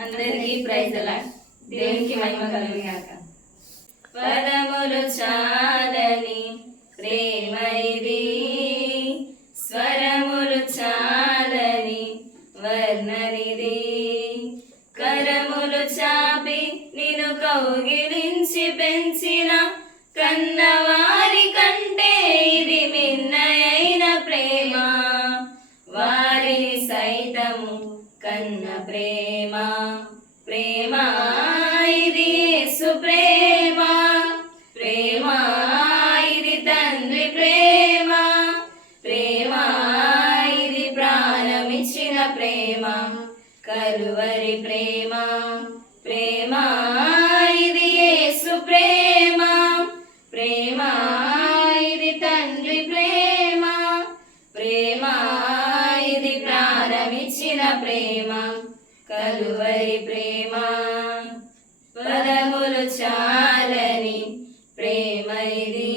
అందరికీ ప్రైజ్ అలాడ్. దేవునికి మహిమ కలుగుగాక. పదములు చాలని ప్రేమ ఇది, స్వరములు చాలని వర్ణనిది. కరములు చాపి నిన్ను కౌగిలించి పెంచిన కన్నవారి కంటే ఇది మిన్నయైన ప్రేమ. వారిని సైతము కన్న ప్రేమ. ప్రేమ ఇది యేసు ప్రేమ. ప్రేమ ఇది తండ్రి ప్రేమ. ప్రేమ ఇది ప్రాణమిచ్చిన ప్రేమ. కలువరి ప్రేమ. ప్రేమ ఇది యేసు ప్రేమ. ప్రేమ ఇది తండ్రి ప్రేమ. ప్రేమ ఇది ప్రాణమిచ్చిన ప్రేమ. కలువరి ప్రేమ. పదములు చాలని ప్రేమ ఇది,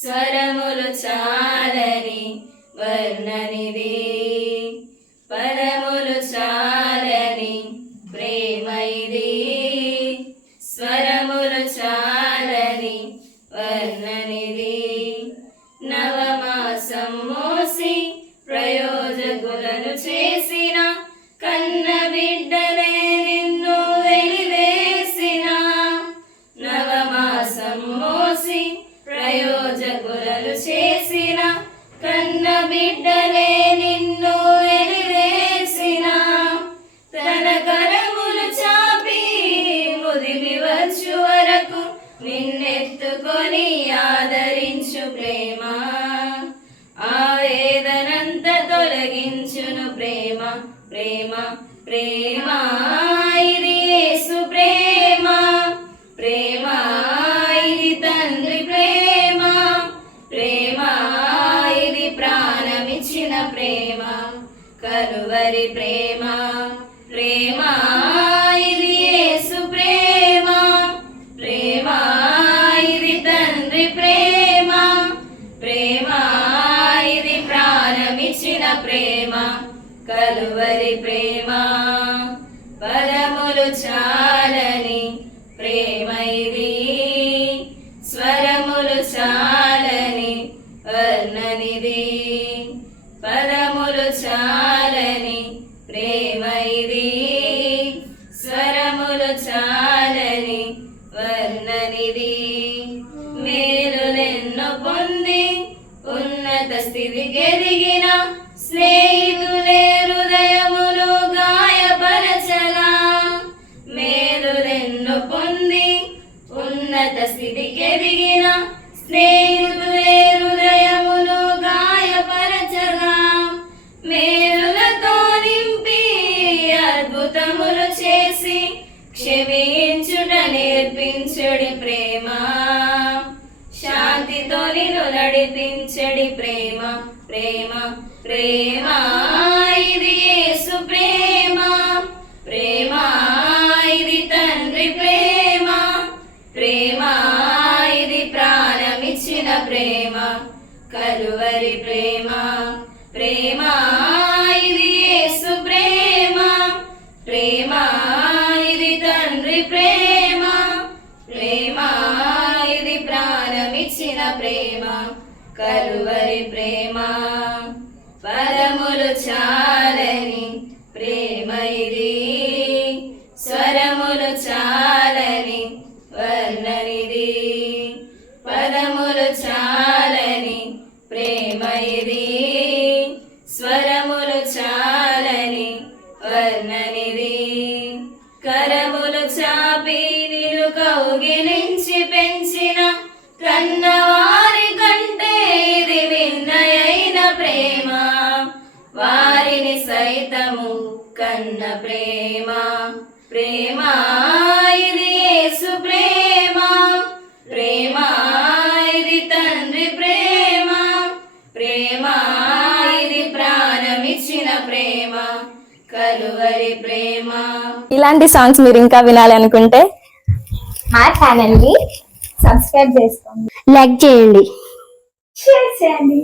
స్వరములు చాలని వర్ణనిది. పదములు చాలని ప్రేమ ఇది, స్వరములు చాలని వర్ణనిది. నవమాసం మోసి ప్రయోజకులను చేసిన కన్న బిడ్డనే నిన్ను వెలివేసిన. నవమాసం మోసి ప్రయోజకులను చేసిన కన్న బిడ్డనే నిన్ను వెలివేసిన. తన కరములు చాపి ముదిమి వచ్చు వరకు నిన్నెత్తుకొని ఆదరించు ప్రేమ. ఆ వేదనంత తొలగించును ప్రేమ. ప్రేమ ప్రేమ ఇది యేసు ప్రేమ. ప్రేమ ఇది తండ్రి ప్రేమ. ప్రేమ ఇది ప్రాణమిచ్చిన ప్రేమ. కలువరి ప్రేమ. ప్రేమ ఇది యేసు ప్రేమ. ప్రేమ ఇది తండ్రి ప్రేమ. ప్రేమ ఇది ప్రాణమిచ్చిన ప్రేమ. కలువరి ప్రేమ. పదములు చాలని ప్రేమ ఇది, స్వరములు చాలని వర్ణనిది. పదములు చాలని ప్రేమ ఇది, స్వరములు చాలని వర్ణనిది. మేలులెన్నో పొంది ఉన్నత స్థితికి ఎదిగిన స్నేహితులే హృదయములు గాయపరచగా. మేలులెన్నో పొంది ఉన్నత స్థితికి ఎదిగిన స్నేహితులే హృదయములు గాయపరచగా. మేలులతో నింపి అద్భుతములు చేసి క్షమించుట నేర్పించడి ప్రేమ. శాంతితో నిన్ను నడిపించడి ప్రేమ. ప్రేమ ప్రేమ ఇది యేసు ప్రేమ. ప్రేమ ఇది తండ్రి ప్రేమ. ప్రేమ ఇది ప్రాణమిచ్చిన ప్రేమ. కలువరి ప్రేమ. ప్రేమ ఇది యేసు ప్రేమ. ప్రేమ ఇది తండ్రి ప్రేమ. ప్రేమ ఇది ప్రాణమిచ్చిన ప్రేమ. కలువరి ప్రేమ. పదములు చాలని ప్రేమ ఇది, స్వరములు చాలని వర్ణనిది. పదములు చాలని ప్రేమ ఇది, స్వరములు చాలని వర్ణనిది. కరములు చాపి నిన్ను కౌగిలించి పెంచిన కన్నవారి కంటే ఇది మిన్నయైన ప్రేమ. వారిని సైతము కన్న ప్రేమ. ప్రేమ ఇది యేసు ప్రేమ. ప్రేమ ఇది తండ్రి ప్రేమ. ప్రేమ ఇది ప్రాణమిచ్చిన ప్రేమ. కలువరి ప్రేమ. ఇలాంటి సాంగ్స్ మీరు ఇంకా వినాలి అనుకుంటే మా ఛానల్ ని సబ్స్క్రైబ్ చేసుకోండి, లైక్ చేయండి, షేర్ చేయండి.